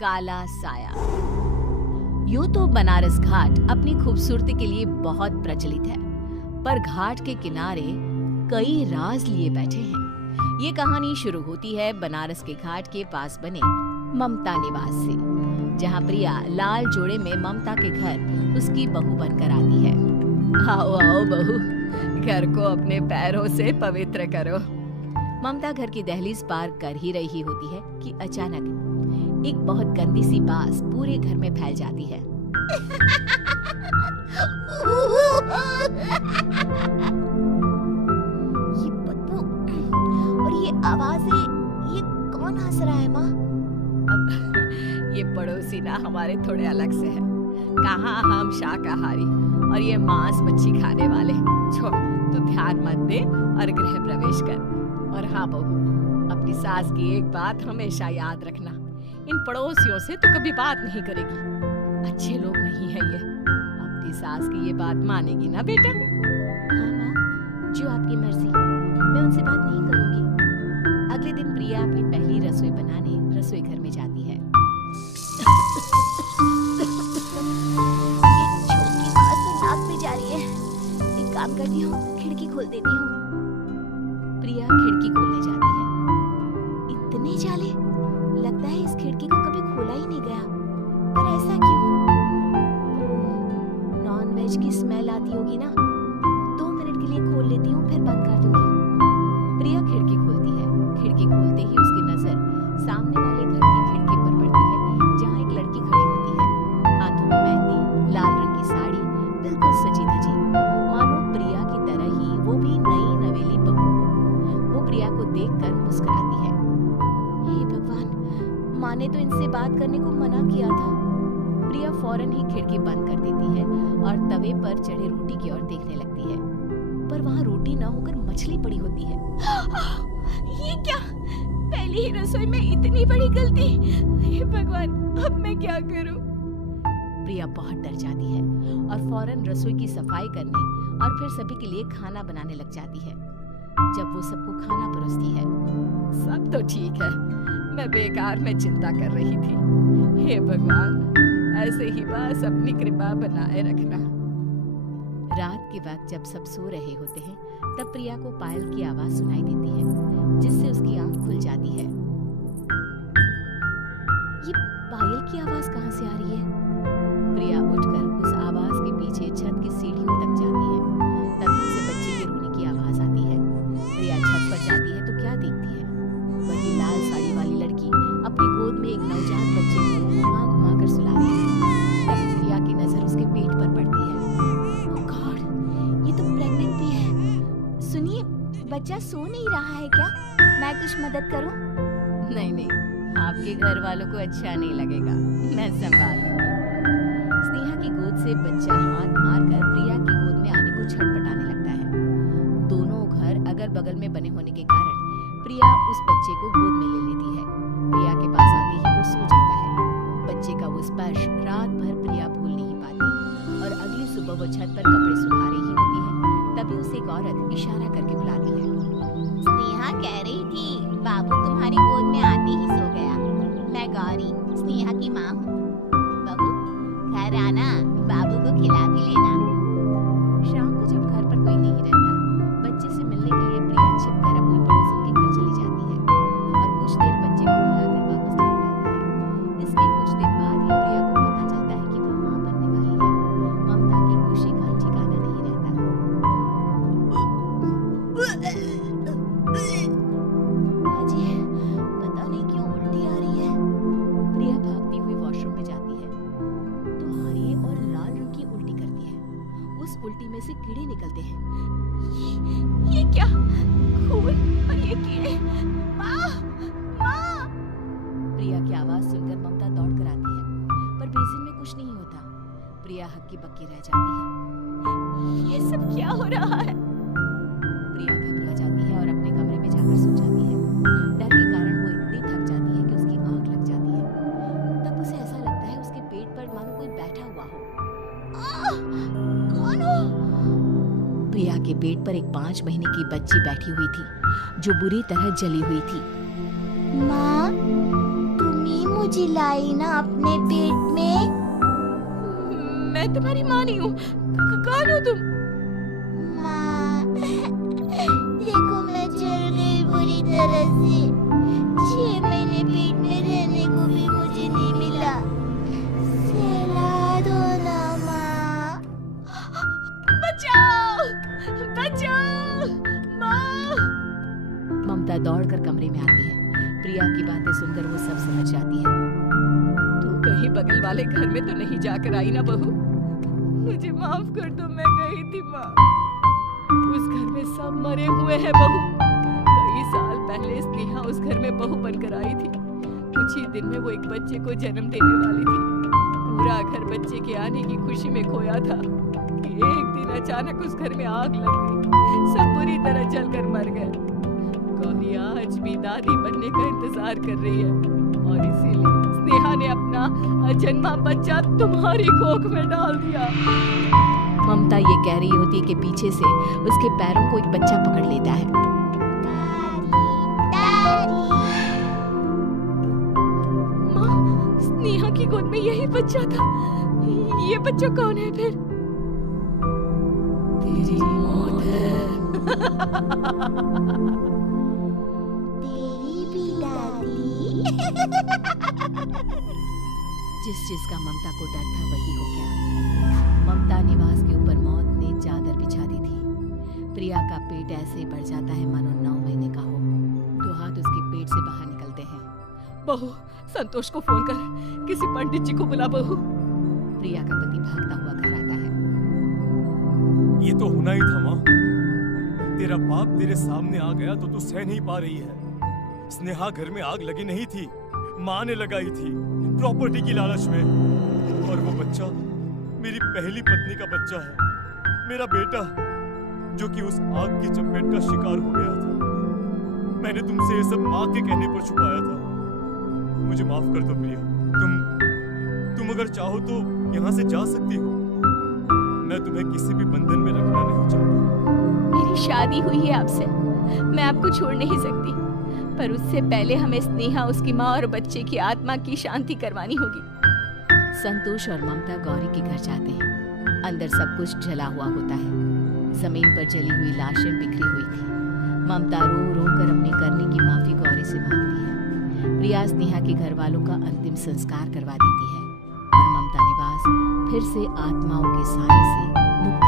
काला साया। यूं तो बनारस घाट अपनी खूबसूरती के लिए बहुत प्रचलित है, पर घाट के किनारे कई राज लिए बैठे हैं। ये कहानी शुरू होती है बनारस के घाट के पास बने ममता निवास से, जहाँ प्रिया लाल जोड़े में ममता के घर उसकी बहू बनकर आती है। आओ आओ बहू, घर को अपने पैरों से पवित्र करो। ममता घर की दहलीज पार कर ही रही होती है कि अचानक एक बहुत गंदी सी बास पूरे घर में फैल जाती है। ये बदबू और ये आवाजें, ये कौन हंस रहा है माँ? अब ये पड़ोसी ना हमारे थोड़े अलग से है। कहाँ हम शाकाहारी और ये मांस मच्छी खाने वाले। छोड़, तो ध्यान मत दे और गृह प्रवेश कर। और हाँ बहू, अपनी सास की एक बात हमेशा याद रखना, इन पड़ोसियों से तो कभी बात नहीं करेगी। अच्छे लोग नहीं है ये। अपनी सास की ये बात मानेगी ना बेटा? हाँ माँ, जो आपकी मर्जी, मैं उनसे बात नहीं करूंगी। अगले दिन प्रिया अपनी पहली रसोई बनाने रसोई घर में जाती है। ये छोटी बात तो नाक में जा रही है। एक काम करती हूँ, खिड़की खोल देती हूँ। प्रिया खिड़की खोलने जाती है। इतने जाले, लगता है इस खिड़की को कभी खोला ही नहीं गया। पर ऐसा क्यों? नॉन वेज की स्मेल आती होगी ना। 2 मिनट के लिए खोल लेती हूँ, फिर बंद कर दूंगी। प्रिया खिड़की खोलती है। खिड़की खोलते ही उसकी नजर सामने वाले घर की खिड़की पर पड़ती है, जहाँ एक लड़की खड़ी होती है, हाथों में मेहंदी, लाल रंग की साड़ी, बिल्कुल सजी धजी, मानो प्रिया की तरह ही वो भी नई नवेली बहू हो। वो प्रिया को देखकर मुस्कुराती है। हे भगवान, माँ ने तो इनसे बात करने को मना किया था। प्रिया फौरन ही खिड़की बंद कर देती है और तवे पर चढ़े रोटी की ओर देखने लगती है, पर वहाँ रोटी न होकर मछली पड़ी होती है। ये क्या? पहली ही रसोई में इतनी बड़ी गलती। हे भगवान, अब मैं क्या करूं? प्रिया बहुत डर जाती है और फौरन रसोई की सफाई करने और फिर सभी के लिए खाना बनाने लग जाती है। जब वो सबको खाना परोसती है, सब तो ठीक है, मैं बेकार में चिंता कर रही थी। हे भगवान, ऐसे ही बस अपनी कृपा बनाए रखना। रात के वक्त जब सब सो रहे होते हैं, तब प्रिया को पायल की आवाज सुनाई देती है, जिससे उसकी आंख खुल जाती है। ये पायल की आवाज कहाँ से आ रही है? प्रिया उठकर उस आवाज के पीछे छत की सीढ़ियों तक जाती है। तभी उसे बच्चे के रोने की आवाज आती है। प्रिया छत पर जाती है तो क्या देखती है? वही लाल साड़ी वाली लड़की अपनी गोद में एक नवजात बच्चे को घुमा घुमा कर सुला रही है। तभी प्रिया की नजर उसके पेट पर पड़ती है। ओह गॉड, ये तो प्रेग्नेंट भी है। सुनिए, बच्चा सो नहीं रहा है क्या? मैं कुछ मदद करूं? नहीं नहीं, आपके घर वालों को अच्छा नहीं लगेगा, मैं संभाल लूंगी। स्नेहा की गोद से बच्चा हाथ मारकर प्रिया की गोद में आने को छटपटाने लगता है। दोनों घर अगल बगल में बने होने के कारण प्रिया उस बच्चे को गोद में ले लेती है। प्रिया के पास आते ही वो सो जाता है। बच्चे का वो स्पर्श रात भर प्रिया भूल नहीं पाती और अगली सुबह वो छत पर कपड़े सुखा रही होती है, तभी उसे एक औरत इशारा करके बुलाती है। स्नेहा कह रही थी बाबू तुम्हारी गोद में आते ही सो गया। मैं गौरी, स्नेहा की माँ हूँ। बहू, घर आना, बाबू को खिला भी लेना। शाम को जब घर पर कोई नहीं रहता, बच्चे से मिलने के लिए प्रिया छिपकर अपनी पड़ोसन के घर चली जाती है और कुछ देर बच्चे को खिलाकर वापस लौट आती है। इसके कुछ दिन बाद ही प्रिया को पता चलता है कि वो माँ बनने वाली है। ममता की खुशी का ठिकाना नहीं रहता। अजी, पता नहीं क्यों उल्टी आ रही है। प्रिया भागती हुई वॉशरूम में जाती है तो हरे और लाल रंग की उल्टी करती है। उस उल्टी में से कीड़े निकलते हैं। ये क्या? खून और ये कीड़े। माँ, माँ। प्रिया की आवाज सुनकर ममता दौड़ कर आती है, पर बेसिन में कुछ नहीं होता। प्रिया हक्की बक्की रह जाती है। ये सब क्या हो रहा है? प्रिया घबरा जाती है और अपने कमरे में जाकर सो जाती है। डर के कारण वो इतनी थक जाती है कि उसकी आंख लग जाती है। तब उसे ऐसा लगता है उसके पेट पर मानो कोई बैठा हुआ हो। कौन हो? प्रिया के पेट पर एक 5 महीने की बच्ची बैठी हुई थी, जो बुरी तरह जली हुई थी। माँ, तुम ही मुझे लाई ना अपने पेट में। मैं तुम्हारी माँ नहीं हूँ। कौन हो तुम? माँ, देखो मैं चल गई बुरी तरह से। 6 महीने पेट में रहने को भी मुझे नहीं मिला। सहला दो ना माँ। बचाओ, बचाओ, माँ। ममता दौड़कर कमरे में आती है। प्रिया की बातें सुनकर वो सब समझ जाती है। तू कहीं बगल वाले घर में तो नहीं जाकर आई ना बहू? मुझे माफ कर दो, मैं गई थी माँ। उस घर में सब मरे हुए हैं बहू। कई साल पहले स्नेहा उस घर में बहू बनकर आई थी। कुछ ही दिन में वो एक बच्चे को जन्म देने वाली थी। पूरा घर बच्चे के आने की खुशी में खोया था कि एक दिन अचानक उस घर में आग लग गई। सब बुरी तरह जलकर मर गए। गौरी आज भी दादी बनने का इंतजार कर रही है और इसीलिए स्नेहा ने अपना अजन्मा बच्चा तुम्हारी कोख में डाल दिया। ममता ये कह रही होती है कि पीछे से उसके पैरों को एक बच्चा पकड़ लेता है। माँ, स्नेहा की गोद में यही बच्चा था। ये बच्चा कौन है फिर? तेरी मौत है। तेरी भी दादी। जिस चीज का ममता को डर था वही हो गया। ममता निवास के ऊपर मौत ने चादर बिछा दी थी। प्रिया का पेट ऐसे बढ़ जाता है मानो 9 महीने का हो। 2 हाथ उसके पेट से बाहर निकलते हैं। बहू, संतोष को फोन कर, किसी पंडित जी को बुला बहू। प्रिया का पति भागता हुआ घर आता है। ये तो होना ही था माँ। तेरा बाप तेरे सामने आ गया तो तू सह नहीं पा रही है। स्नेहा घर में आग लगी नहीं थी, माँ ने लगाई थी प्रॉपर्टी की लालच में। और वो बच्चा मेरी पहली पत्नी का बच्चा है, मेरा बेटा, जो कि उस आग की चपेट का शिकार हो गया था। मैंने तुमसे ये सब माँ के कहने पर छुपाया था। मुझे माफ कर दो प्रिया। तुम अगर चाहो तो यहाँ से जा सकती हो। मैं तुम्हें किसी भी बंधन में रखना नहीं चाहता। मेरी शादी हुई है आपसे, मैं आपको छोड़ नहीं सकती, पर उससे पहले हमें स्नेहा, उसकी माँ और बच्चे की आत्मा की शांति करवानी होगी। संतोष और ममता गौरी के घर जाते हैं। अंदर सब कुछ जला हुआ होता है। जमीन पर जली हुई लाशें बिखरी हुई थी। ममता रो रो कर अपनी करने की माफी गौरी से मांगती है। प्रिया स्नेहा के घर वालों का अंतिम संस्कार करवा देती है और ममता निवास फिर से आत्माओं के साए से मुक्त